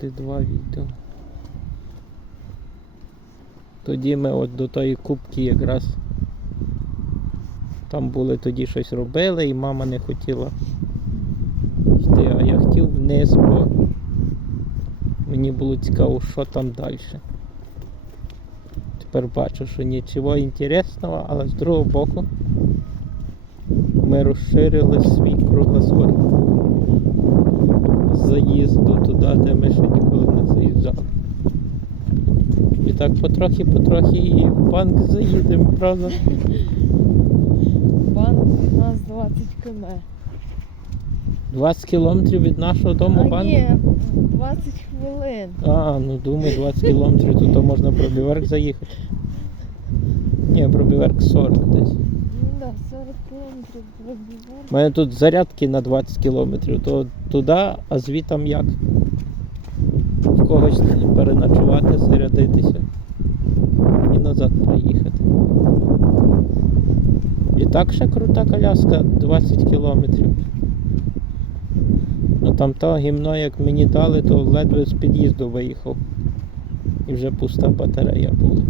буде два відео. Тоді ми от до тої кубки якраз там були тоді щось робили і мама не хотіла йти, а я хотів вниз, бо мені було цікаво, що там далі. Тепер бачу, що нічого інтересного, але з другого боку ми розширили свій кругозор заїзду туди, де ми ще ніколи не заїжджали. І так потрохи-потрохи і в банк заїдемо, правда? Банк у нас 20 км. 20 кілометрів від нашого дому А банк. ні, 20 хвилин. А, ну думаю, 20 кілометрів, то, можна пробіверк заїхати. Ні, пробіверк 40 десь. Ну да, 40 кілометрів пробігав. У мене тут зарядки на 20 кілометрів, то туди, а звітам як? В когось переночувати, зарядитися і назад приїхати. І так ще крута коляска 20 кілометрів. Ну там то гімно, як мені дали, то ледве з під'їзду виїхав. І вже пуста батарея була.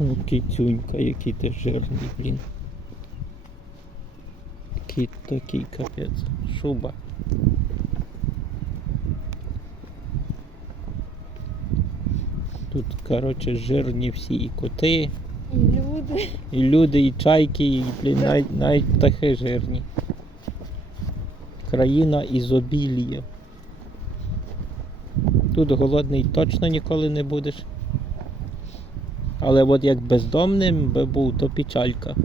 Ну, Кітюнька, який ти жирний, блін. Кіт такий капець. Шуба. Тут, коротше, жирні всі і коти, І люди. і люди, і чайки, і блін, навіть, навіть птахи жирні. Країна ізобілія. Тут голодний точно ніколи не будеш. Але от як бездомним би був, то печалька.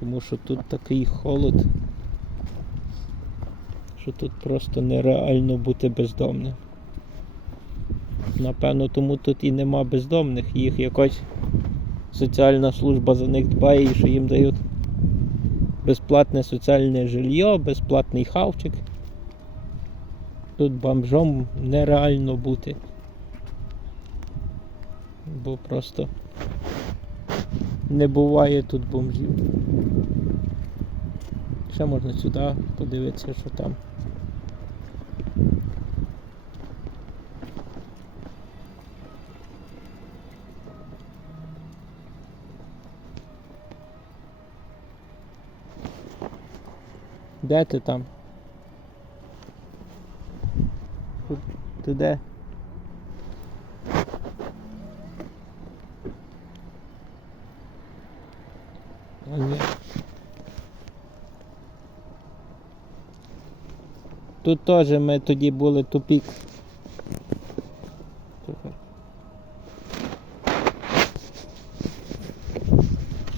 Тому що тут такий холод, що тут просто нереально бути бездомним. Напевно, тому тут і нема бездомних, їх якось соціальна служба за них дбає, і що їм дають безплатне соціальне жилье, безплатний хавчик. Тут бомжом нереально бути. Бо просто не буває тут бомжів. Ще можна сюди подивитися, що там. Де ти там? Ти де? А ні. Тут теж ми тоді були тупік.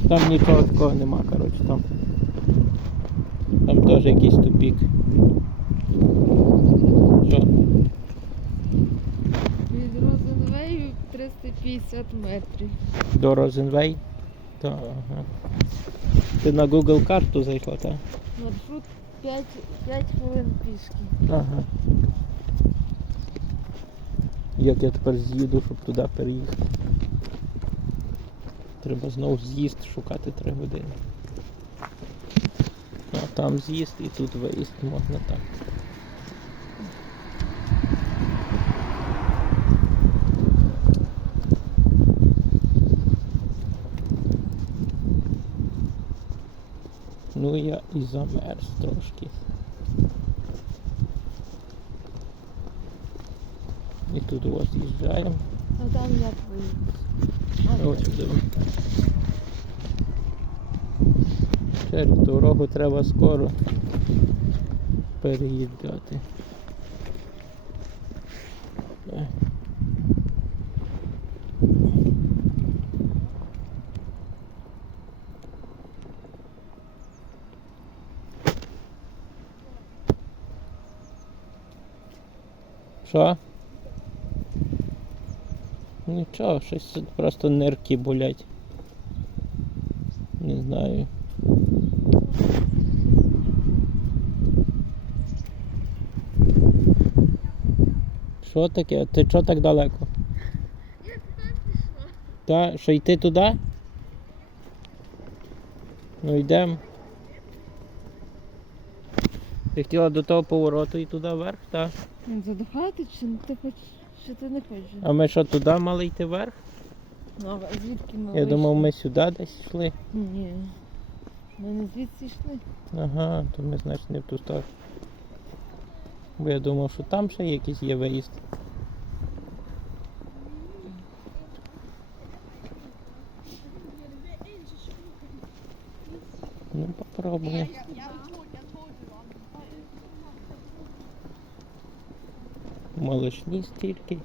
Там нічого такого нема, коротше, там. Там теж якийсь тупік. Що? Від Розенвею 350 метрів. До Розенвей? Так, ага. Ти на Google карту зайшла, так? Маршрут 5, 5 хвилин пішки. Ага. Як я тепер з'їду, щоб туди переїхати? Треба знову з'їзд шукати 3 години. А там з'їзд і тут виїзд можна так. Ну я і замерз трошки. І тут ось з'їжджаємо. А там я поїду. Ось сюди. Через дорогу треба скоро переїжджати. Що? Нічого, щось тут просто нирки болять. Не знаю. Що таке? Ти чого так далеко? Я туди пішла. Та, що йти туди? Ну йдемо. Ти хотіла до того повороту і туди вверх, так? Задухати чи ти хочеш, чи ти не хочеш? А ми що туди мали йти вверх? Ну, а звідки ми Я вийшли? думав, ми сюди десь йшли. Ні. Ми не звідси йшли. Ага, то ми значить не в ту сторону. Бо я думав, що там ще якийсь є виїзд. Ну попробуй. Ikke to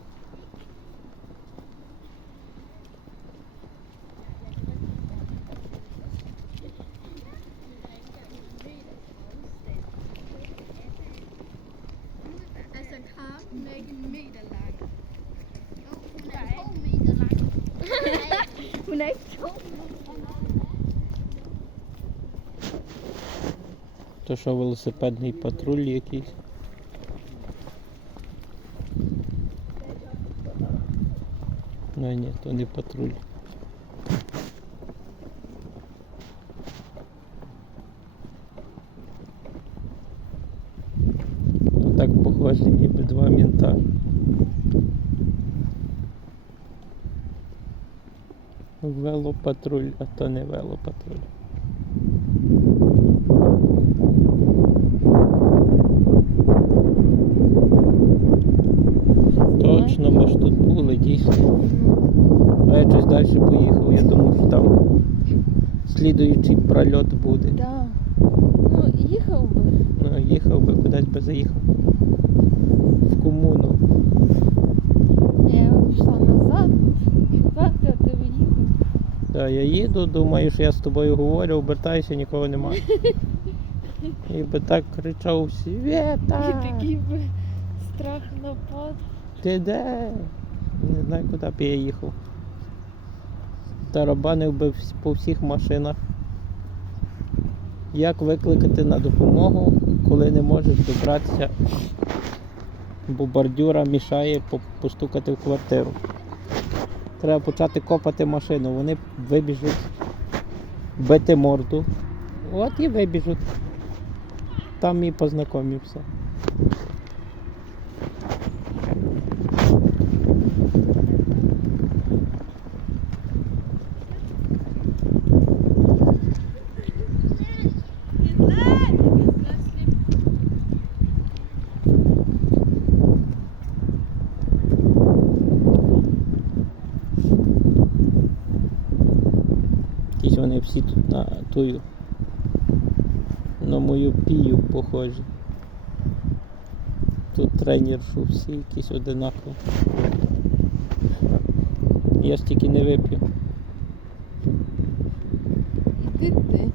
То що велосипедний патруль якийсь. Ну ні, то не патруль. Ну так похоже, ніби два мінта. Велопатруль, а то не велопатруль. Слідуючий прольот буде. Так. Ну, їхав би. Ну, їхав би, кудись би заїхав. В комуну. Я пішла назад. Назад, а ти виїхав. Да, я їду, думаю, що я з тобою говорю, обертаюся, нікого немає. І би так кричав І Свєта! такий би страх напад. Ти де? Не знаю, куди б я їхав. Тарабанив би по всіх машинах. Як викликати на допомогу, коли не можеш добратися, бо бордюра мішає постукати в квартиру. Треба почати копати машину, вони вибіжуть, бити морду. От і вибіжуть. Там і познайомився. Якісь вони всі тут на мою пію похожі. Тут тренершу всі якісь одинакові. Я ж тільки не вип'ю. Іди ти.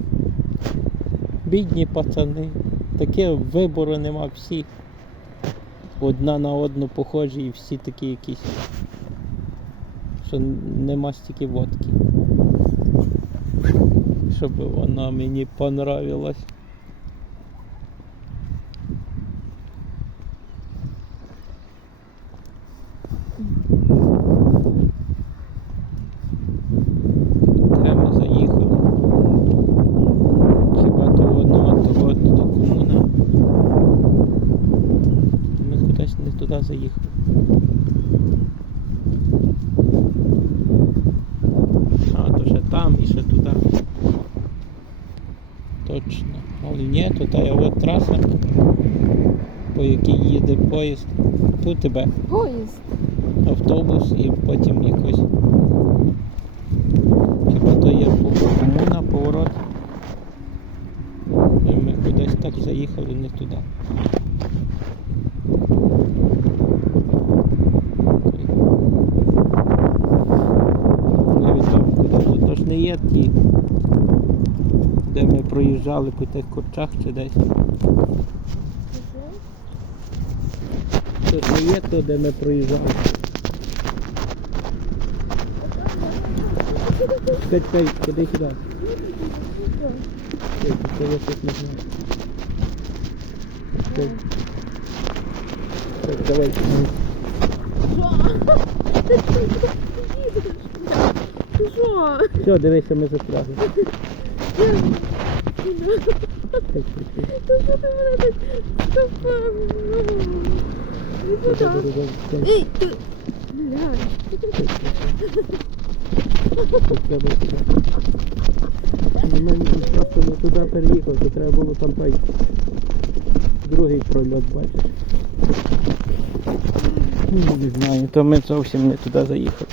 Бідні пацани. Таке вибору нема всі. Одна на одну похожі і всі такі якісь. Що нема стільки водки. Щоб вона мені понравилась. Де ми заїхали? Хіба то одного того до комуна. Ми кудись не туди заїхали. А, то ще там і ще туди. Точно. Але ні, то та є от траса, по якій їде поїзд. Тут тебе Поїзд. автобус і потім якось. Хіба то є комуна, поворот. І ми кудись так заїхали не туди. Не є ті, де ми проїжджали по тих корчах чи десь. Тут не є то, де ми проїжджали. Чекай, чекай, ходи сюди. Чекай, це я щось не знаю. Так, давай. Ти що? Все, дивися, ми застрягли. Чекай, що ти мене так штовхав? Чекай, чекай, Ей. Ну, Ми просто не туди переїхав, то треба було там той другий прольот бачиш. Ну, Не знаю, то ми зовсім не туди заїхали.